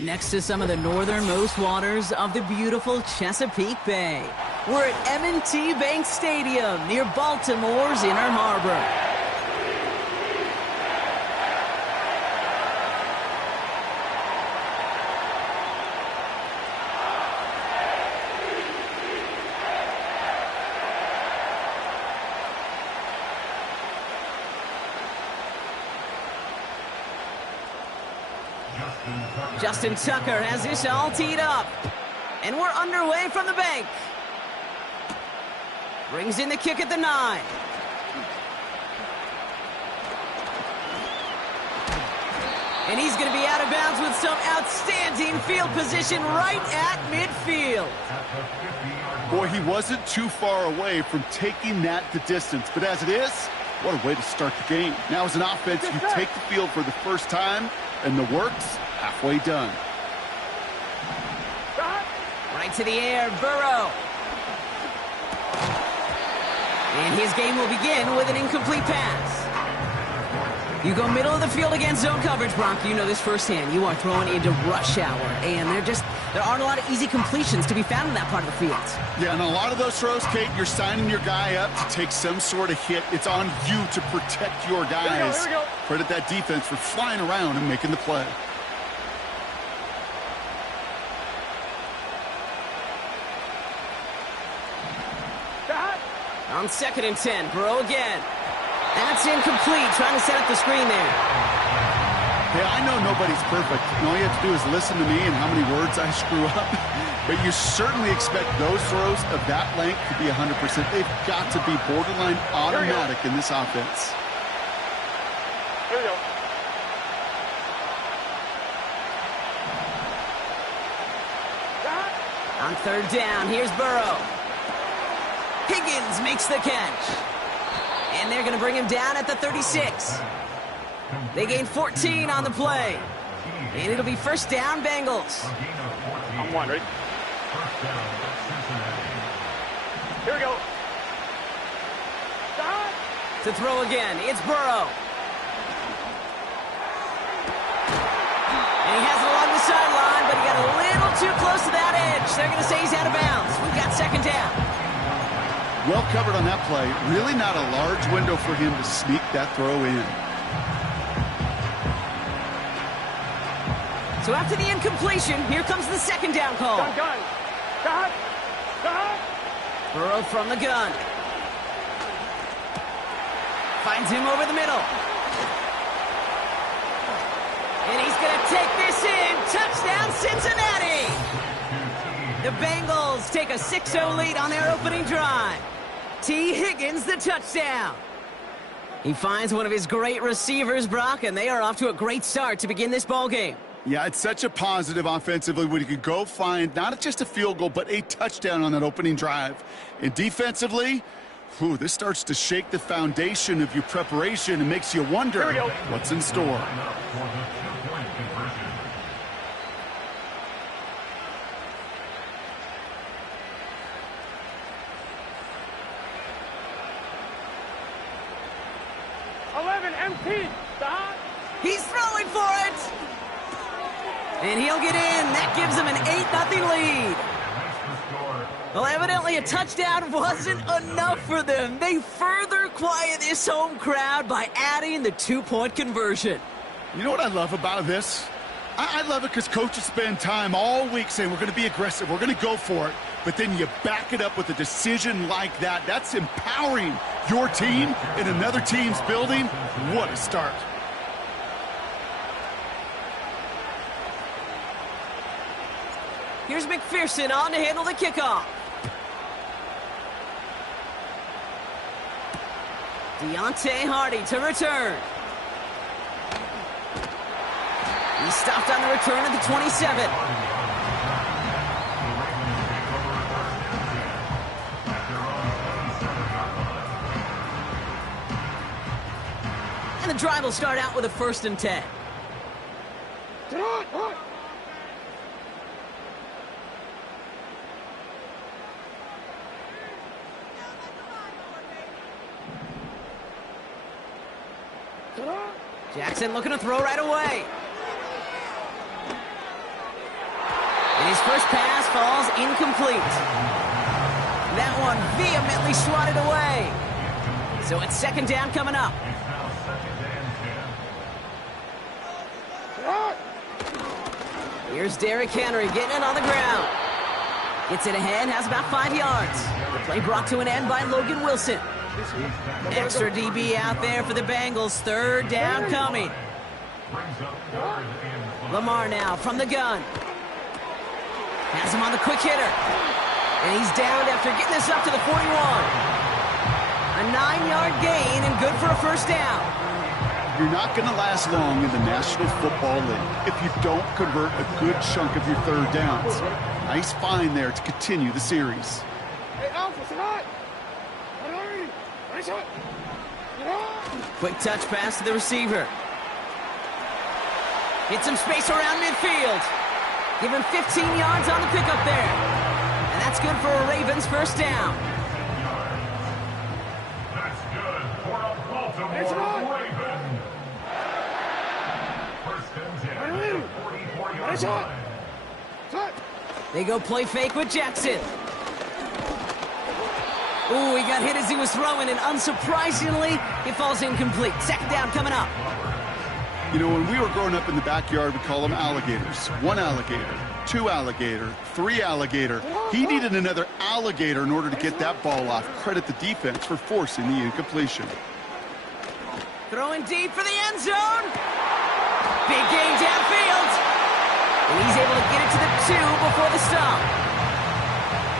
Next to some of the northernmost waters of the beautiful Chesapeake Bay. We're at M&T Bank Stadium near Baltimore's Inner Harbor. Justin Tucker has this all teed up. And we're underway from the bank. Brings in the kick at the 9. And he's going to be out of bounds with some outstanding field position right at midfield. Boy, he wasn't too far away from taking that the distance. But as it is, what a way to start the game. Now as an offense, you take the field for the first time, and the work's halfway done. Right to the air, Burrow. And his game will begin with an incomplete pass. You go middle of the field against zone coverage, Bronk. You know this firsthand. You are throwing into rush hour, and there aren't a lot of easy completions to be found in that part of the field. Yeah, and a lot of those throws, Kate, you're signing your guy up to take some sort of hit. It's on you to protect your guys. Here we go. Credit that defense for flying around and making the play. On 2nd and 10, Burrow again. That's incomplete, trying to set up the screen there. Hey, I know nobody's perfect. And all you have to do is listen to me and how many words I screw up. But you certainly expect those throws of that length to be 100%. They've got to be borderline automatic in this offense. Here we go. On 3rd down, here's Burrow. Higgins makes the catch. And they're going to bring him down at the 36. They gain 14 on the play. And it'll be 1st down, Bengals. I'm one, ready? Here we go. To throw again, it's Burrow. And he has it along the sideline, but he got a little too close to that edge. They're going to say he's out of bounds. We've got 2nd down. Well covered on that play. Really not a large window for him to sneak that throw in. So after the incompletion, here comes the 2nd down call. Gun. Burrow from the gun. Finds him over the middle. And he's going to take this in. Touchdown, Cincinnati! The Bengals take a 6-0 lead on their opening drive. T. Higgins, the touchdown. He finds one of his great receivers, Brock, and they are off to a great start to begin this ballgame. Yeah, it's such a positive offensively when you could go find not just a field goal, but a touchdown on that opening drive. And defensively, this starts to shake the foundation of your preparation and makes you wonder what's in store. MT, stop. He's throwing for it. And he'll get in. That gives him an 8-0 lead. Well, evidently a touchdown wasn't enough for them. They further quiet this home crowd by adding the 2-point conversion. You know what I love about this? I love it because coaches spend time all week saying we're going to be aggressive, we're going to go for it, but then you back it up with a decision like that. That's empowering your team in another team's building. What a start. Here's McPherson on to handle the kickoff. Deontay Hardy to return. He stopped on the return at the 27. And the drive will start out with a 1st and 10. Jackson looking to throw right away. His first pass falls incomplete. That one vehemently swatted away. So it's second down coming up. Here's Derrick Henry getting it on the ground. Gets it ahead, has about 5 yards. The play brought to an end by Logan Wilson. Extra DB out there for the Bengals. Third down coming. Lamar now from the gun. Has him on the quick hitter. And he's down after getting this up to the 41. A 9-yard gain and good for a first down. You're not going to last long in the National Football League if you don't convert a good chunk of your third downs. Nice find there to continue the series. Quick touch pass to the receiver. Get some space around midfield. Give him 15 yards on the pickup there. And that's good for a Ravens first down. That's good for a Baltimore Raven. First and 10, 44-yard line. They go play fake with Jackson. Ooh, he got hit as he was throwing, and unsurprisingly, it falls incomplete. Second down coming up. You know, when we were growing up in the backyard, we call them alligators. 1 alligator, 2 alligator, 3 alligator. He needed another alligator in order to get that ball off. Credit the defense for forcing the incompletion. Throwing deep for the end zone. Big gain downfield. And he's able to get it to the 2 before the stop.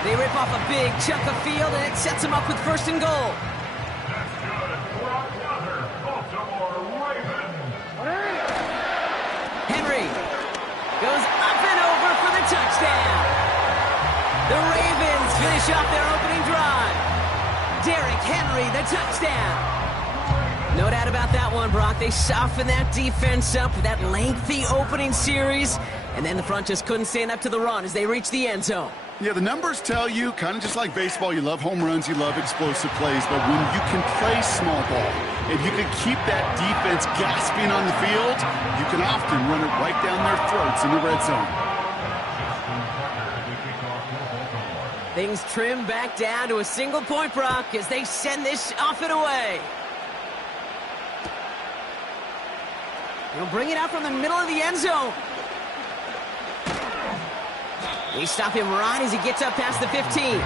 They rip off a big chunk of field, and it sets them up with first and goal. That's good for another Baltimore Raven. Henry goes up and over for the touchdown. The Ravens finish off their opening drive. Derrick Henry, the touchdown. No doubt about that one, Brock. They softened that defense up with that lengthy opening series, and then the front just couldn't stand up to the run as they reached the end zone. Yeah, the numbers tell you, kind of just like baseball, you love home runs, you love explosive plays, but when you can play small ball, if you can keep that defense gasping on the field, you can often run it right down their throats in the red zone. Things trim back down to a single point, Brock, as they send this off and away. He'll bring it out from the middle of the end zone. They stop him right as he gets up past the 15.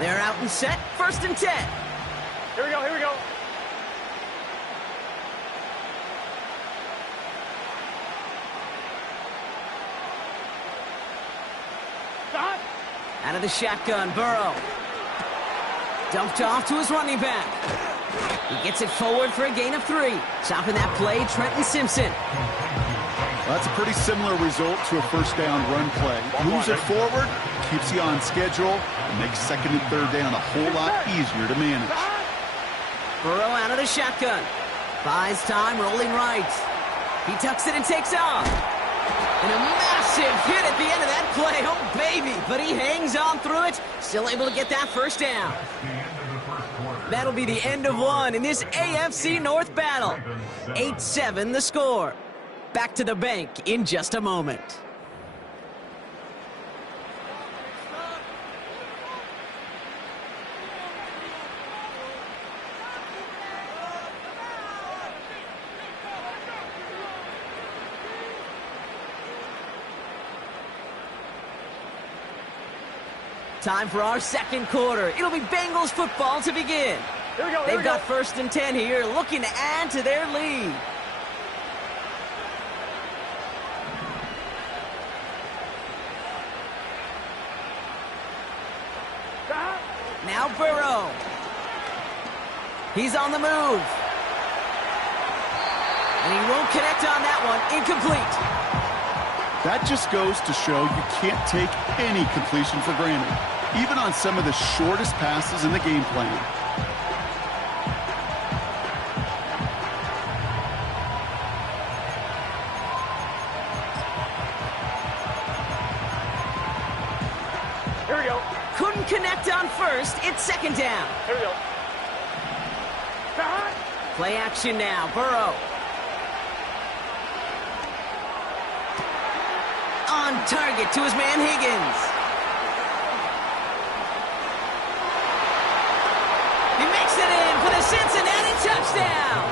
They're out and set, first and 10. Here we go, here we go. Stop. Out of the shotgun, Burrow. Dumped off to his running back. He gets it forward for a gain of 3. Stopping that play, Trenton Simpson. Well, that's a pretty similar result to a first down run play. Moves it forward, keeps you on schedule, and makes second and third down a whole lot easier to manage. Burrow out of the shotgun. Buys time, rolling right. He tucks it and takes off. And a massive hit at the end of that play. Oh, baby. But he hangs on through it. Still able to get that first down. That'll be the end of one in this AFC North battle. 8-7 the score. Back to the bank in just a moment. Time for our second quarter. It'll be Bengals football to begin. Here we go. They've got 1st and 10 here, looking to add to their lead. Now Burrow. He's on the move. And he won't connect on that one. Incomplete. That just goes to show you can't take any completion for granted, even on some of the shortest passes in the game plan. Here we go. Couldn't connect on first. It's 2nd down. Here we go. Play action now. Burrow. On target to his man Higgins. He makes it in for the Cincinnati touchdown.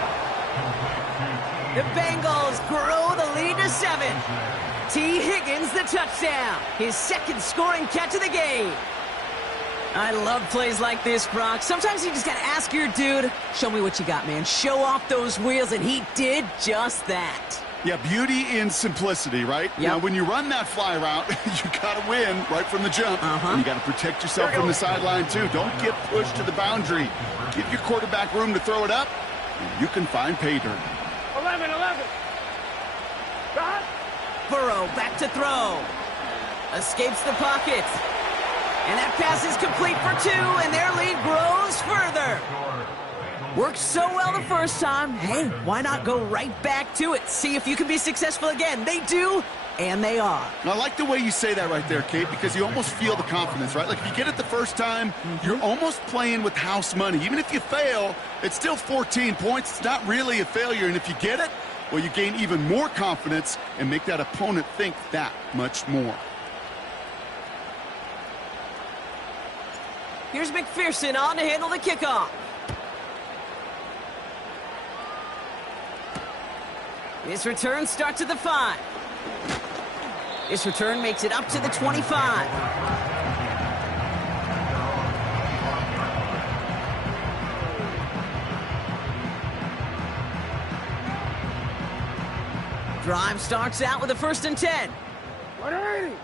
The Bengals grow the lead to 7. T. Higgins the touchdown. His 2nd scoring catch of the game. I love plays like this, Brock. Sometimes you just got to ask your dude, show me what you got, man. Show off those wheels, and he did just that. Yeah, beauty in simplicity, right? Yep. Now, when you run that fly route, you got to win right from the jump. And you got to protect yourself from the sideline, too. Don't get pushed to the boundary. Give your quarterback room to throw it up, and you can find pay dirt. 11. Burrow back to throw. Escapes the pocket. And that pass is complete for 2, and their lead grows further. Worked so well the first time. Hey, why not go right back to it? See if you can be successful again. They do, and they are. And I like the way you say that right there, Kate, because you almost feel the confidence, right? Like if you get it the first time, you're almost playing with house money. Even if you fail, it's still 14 points. It's not really a failure. And if you get it, well, you gain even more confidence and make that opponent think that much more. Here's McPherson on to handle the kickoff. This return starts at the 5. This return makes it up to the 25. Drive starts out with a 1st and 10. 180.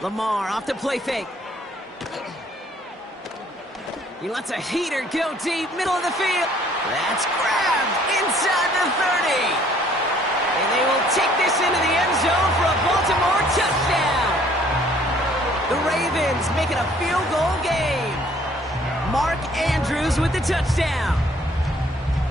Lamar off the play fake. He lets a heater go deep, middle of the field. That's grabbed inside the 30. And they will take this into the end zone for a Baltimore touchdown. The Ravens make it a field goal game. Mark Andrews with the touchdown.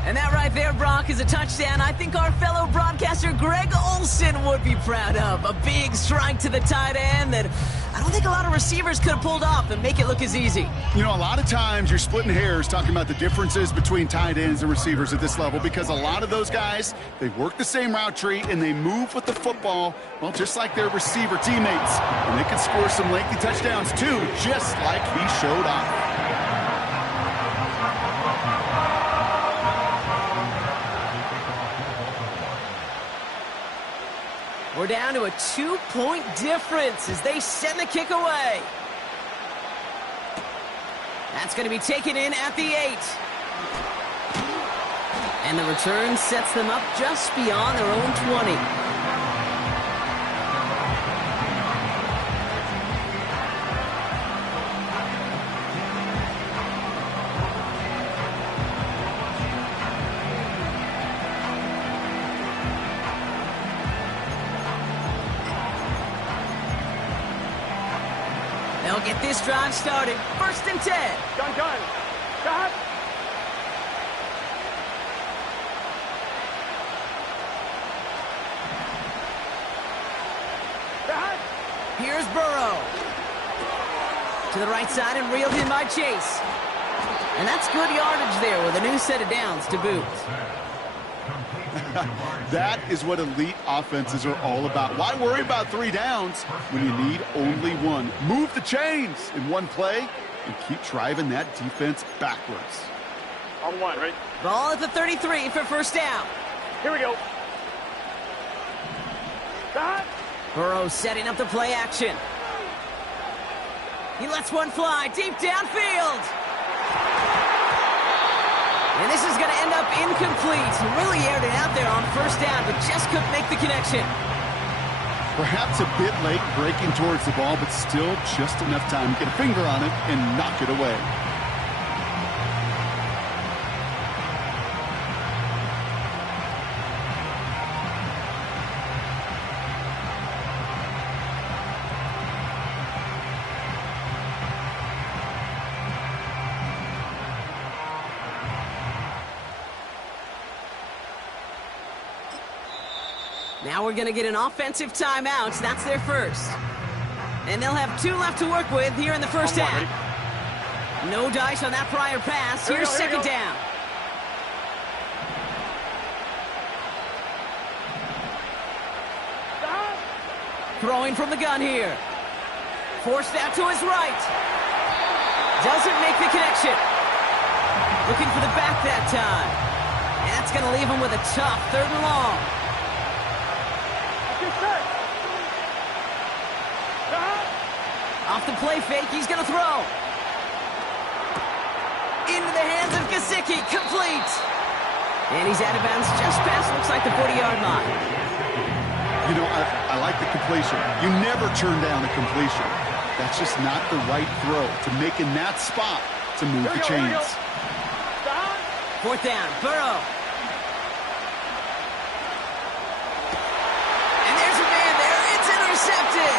And that right there, Brock, is a touchdown I think our fellow broadcaster Greg Olsen would be proud of. A big strike to the tight end that I don't think a lot of receivers could have pulled off and make it look as easy. You know, a lot of times you're splitting hairs talking about the differences between tight ends and receivers at this level because a lot of those guys, they work the same route tree and they move with the football, well, just like their receiver teammates. And they can score some lengthy touchdowns too, just like he showed off. We're down to a 2-point difference as they send the kick away. That's going to be taken in at the 8. And the return sets them up just beyond their own 20. They'll get this drive started. 1st and 10. Gun. Got. Here's Burrow. To the right side and reeled in by Chase. And that's good yardage there with a new set of downs to boot. That is what elite offenses are all about. Why worry about 3 downs when you need only 1? Move the chains in one play and keep driving that defense backwards. On 1, right? Ball at the 33 for 1st down. Here we go. Got. Burrow setting up the play action. He lets one fly deep downfield. And this is going to end up incomplete. He really aired it out there on 1st down, but just couldn't make the connection. Perhaps a bit late breaking towards the ball, but still just enough time to get a finger on it and knock it away. Now we're going to get an offensive timeout. That's their first. And they'll have 2 left to work with here in the 1st half. No dice on that prior pass. Here's 2nd down. Throwing from the gun here. Forced out to his right. Doesn't make the connection. Looking for the back that time. And that's going to leave him with a tough 3rd and long. Off the play fake, he's going to throw. Into the hands of Gesicki, complete. And he's out of bounds just past, looks like the 40-yard line. You know, I like the completion. You never turn down a completion. That's just not the right throw to make in that spot to move the chains. 4th down, Burrow. And there's a man there. It's intercepted.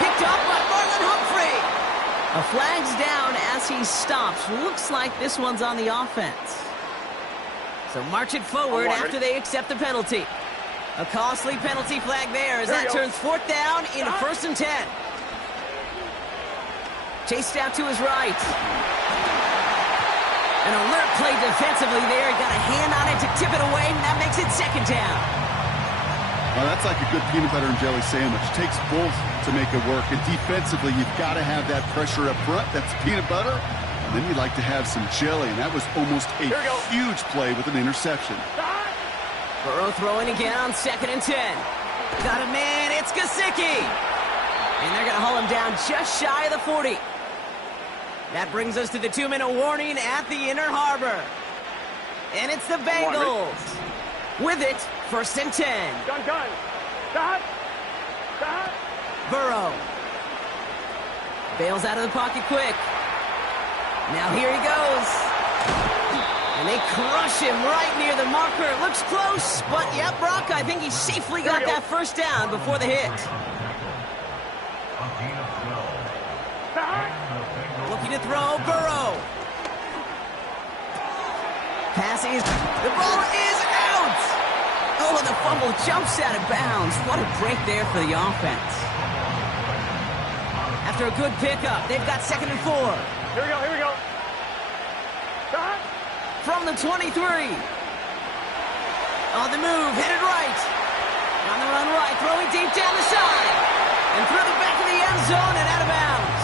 Picked off by Marlon Humphrey. A flag's down as he stops. Looks like this one's on the offense. So march it forward after they accept the penalty. A costly penalty flag there as that turns 4th down into 1st and 10. Chased out to his right. An alert play defensively there. Got a hand on it to tip it away, and that makes it 2nd down. Well, that's like a good peanut butter and jelly sandwich. It takes both to make it work. And defensively, you've got to have that pressure up front. That's peanut butter. And then you'd like to have some jelly. And that was almost a huge play with an interception. Burrow throwing again on 2nd and 10. Got a man. It's Gesicki. And they're going to haul him down just shy of the 40. That brings us to the 2-minute warning at the Inner Harbor. And it's the Bengals. With it, 1st and 10. Gun. Burrow. Bails out of the pocket quick. Now here he goes. And they crush him right near the marker. It looks close, but yeah, Brock, I think he safely got that 1st down before the hit. Looking to throw, Burrow. Passing, the ball is out! Oh, and the fumble jumps out of bounds. What a break there for the offense. After a good pickup, they've got 2nd and 4. Here we go. From the 23. On the move, headed right. On the run right, throwing deep down the side. And through the back of the end zone and out of bounds.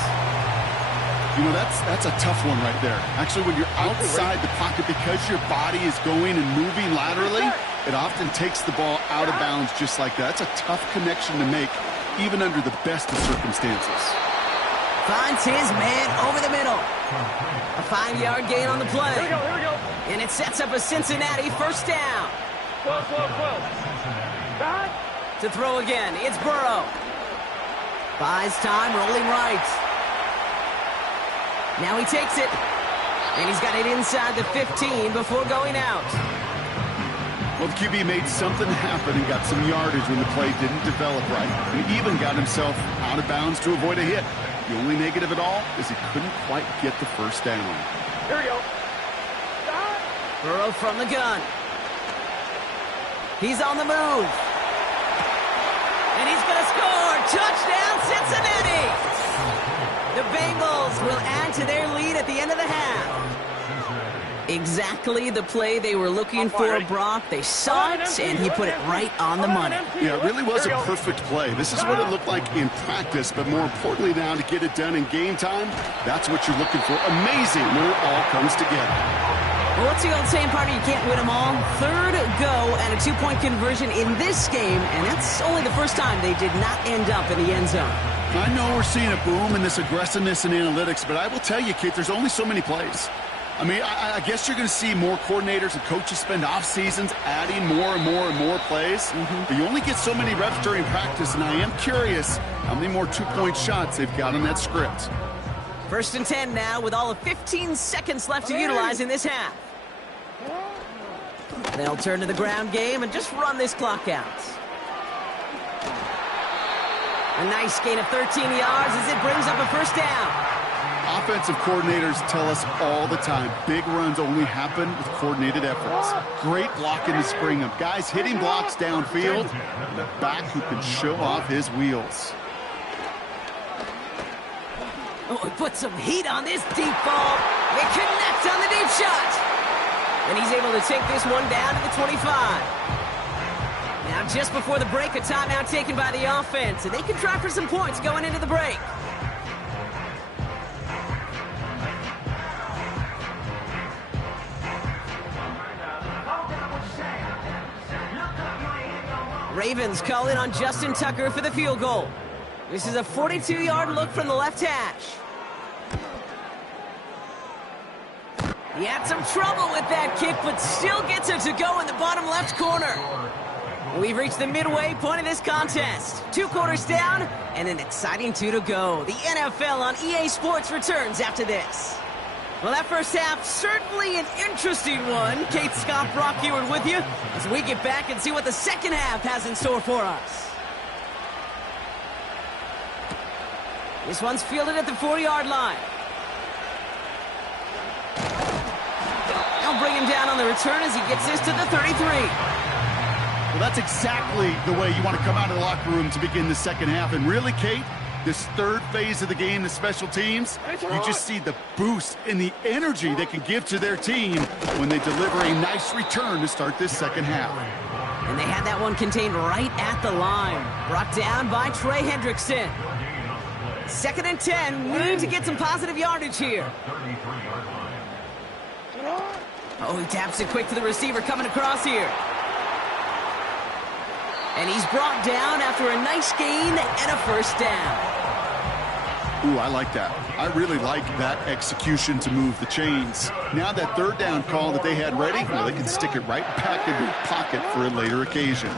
You know, that's a tough one right there. Actually, when you're outside the pocket, because your body is going and moving laterally, it often takes the ball out of bounds just like that. It's a tough connection to make, even under the best of circumstances. Finds his man over the middle. A 5-yard gain on the play. Here we go. And it sets up a Cincinnati 1st down. 12. To throw again, it's Burrow. Buys time, rolling right. Now he takes it. And he's got it inside the 15 before going out. Well, the QB made something happen and got some yardage when the play didn't develop right. And even got himself out of bounds to avoid a hit. The only negative at all is he couldn't quite get the first down. Here we go. Burrow from the gun. He's on the move. And he's going to score. Touchdown, Cincinnati. The Bengals will add to their lead at the end of the half. Exactly the play they were looking for, Brock. They saw it, and he put it right on the money. Yeah, it really was a perfect play. This is what it looked like in practice, but more importantly now to get it done in game time, that's what you're looking for. Amazing when it all comes together. Well, what's the old saying, partner? You can't win them all. Third go and a two-point conversion in this game, and that's only the first time they did not end up in the end zone. I know we're seeing a boom in this aggressiveness in analytics, but I will tell you, Kate, there's only so many plays. I mean, I guess you're going to see more coordinators and coaches spend off seasons adding more and more and more plays. But you only get so many reps during practice, and I am curious how many more two-point shots they've got in that script. 1st and 10 now with all of 15 seconds left to utilize in this half. They'll turn to the ground game and just run this clock out. A nice gain of 13 yards as it brings up a first down. Offensive coordinators tell us all the time, big runs only happen with coordinated efforts. Great blocking to spring them. Guys hitting blocks downfield, and a back who can show off his wheels. Oh, he put some heat on this deep ball. They connect on the deep shot. And he's able to take this one down to the 25. Now, just before the break, a timeout taken by the offense, and they can try for some points going into the break. Ravens call in on Justin Tucker for the field goal. This is a 42-yard look from the left hash. He had some trouble with that kick, but still gets it to go in the bottom left corner. We've reached the midway point of this contest. 2 quarters down and an exciting 2 to go. The NFL on EA Sports returns after this. Well, that first half, certainly an interesting one. Kate, Scott, Brock Ewart with you as we get back and see what the second half has in store for us. This one's fielded at the 4-yard line. They'll bring him down on the return as he gets this to the 33. Well, that's exactly the way you want to come out of the locker room to begin the second half. And really, Kate, this third phase of the game, the special teams, you just see the boost and the energy they can give to their team when they deliver a nice return to start this second half. And they had that one contained right at the line. Brought down by Trey Hendrickson. 2nd and 10. Need to get some positive yardage here. Oh, he taps it quick to the receiver coming across here. And he's brought down after a nice gain and a first down. Ooh, I like that. I really like that execution to move the chains. Now that third down call that they had ready, well, they can stick it right back in their pocket for a later occasion.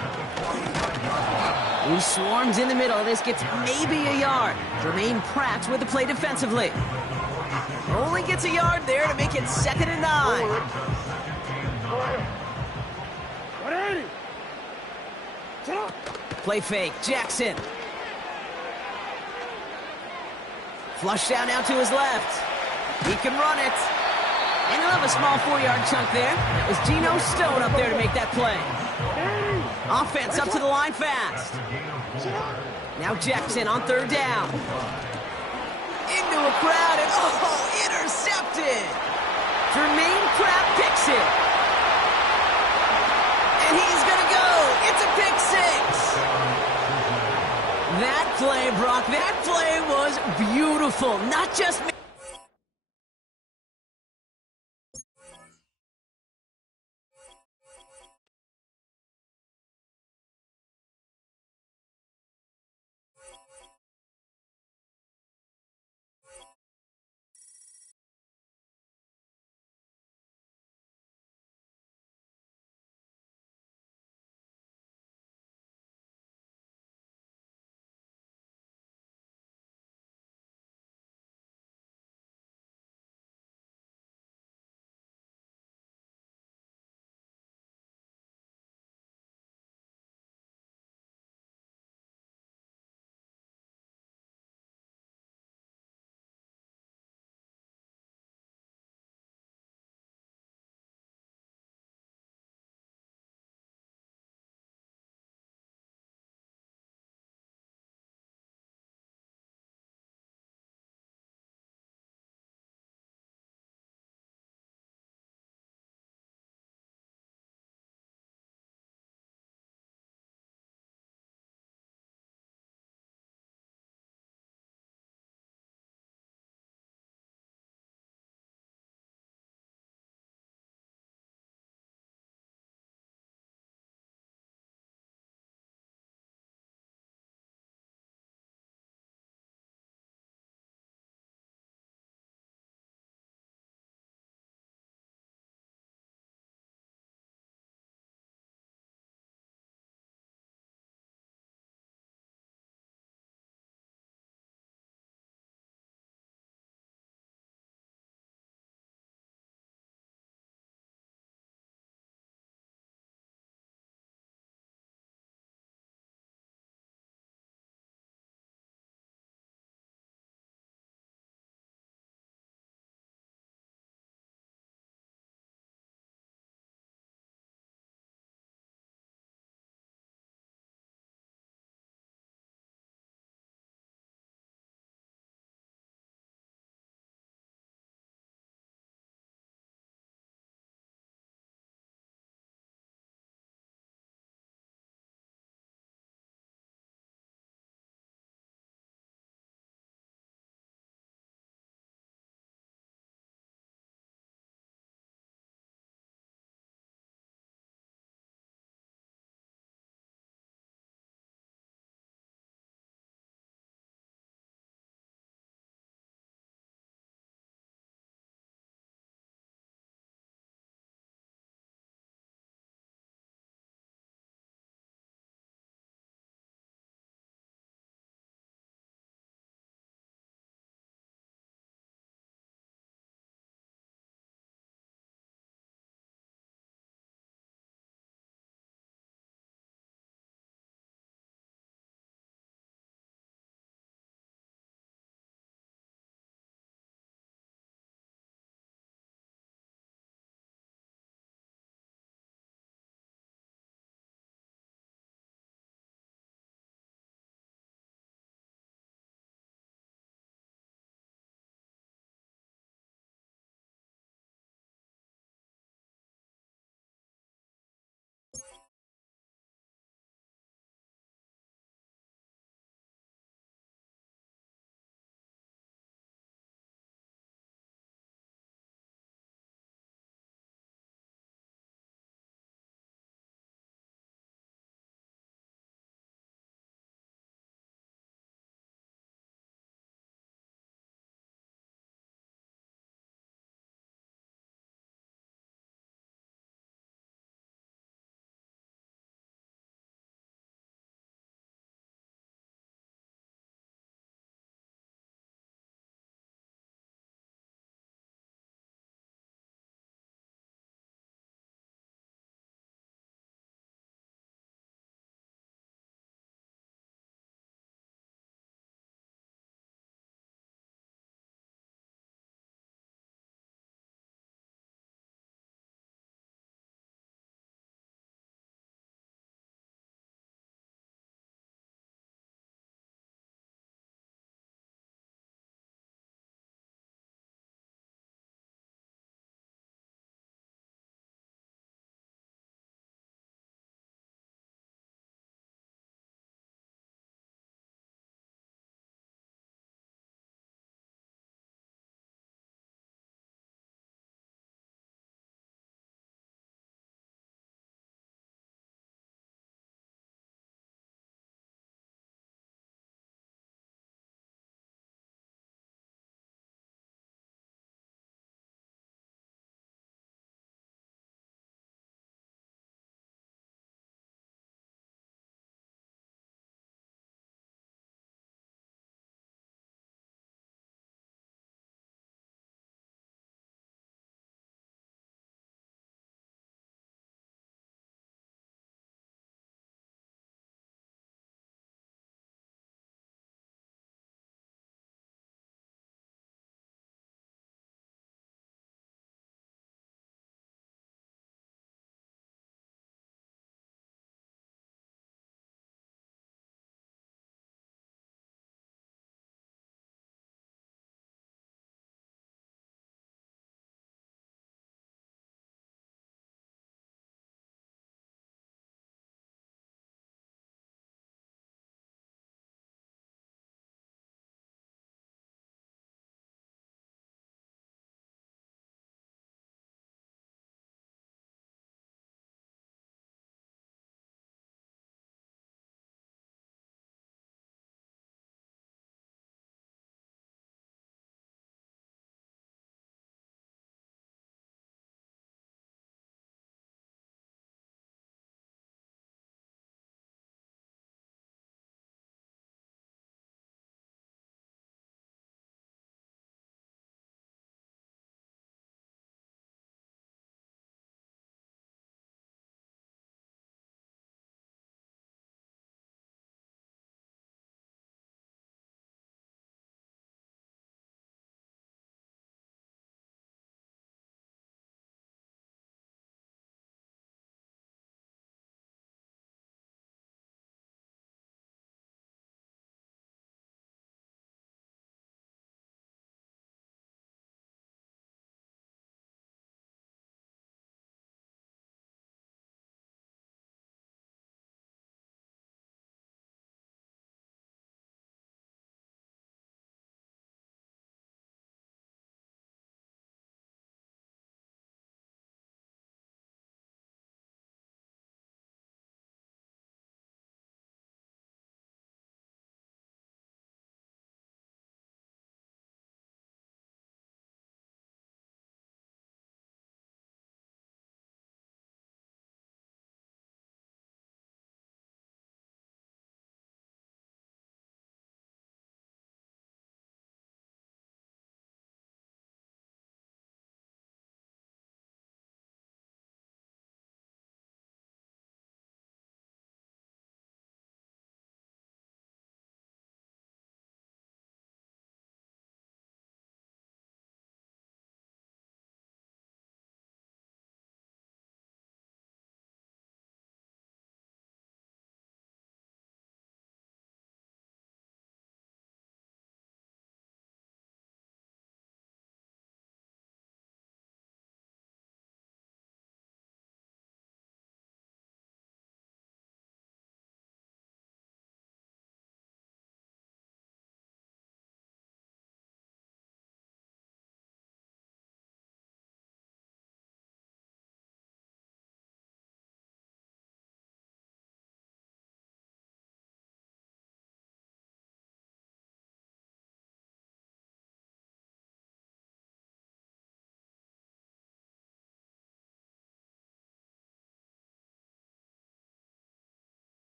He swarms in the middle. This gets maybe a yard. Jermaine Pratt with the play defensively. Only gets a yard there to make it 2nd and 9. Play fake. Jackson. Flush down now to his left. He can run it. And he'll have a small 4-yard chunk there. That was Geno Stone up there to make that play. Offense up to the line fast. Now Jackson on 3rd down. Into a crowd and intercepted. Jermaine Pratt picks it. And he's going to go. It's a pick 6. That play, Brock, that play was beautiful. Not just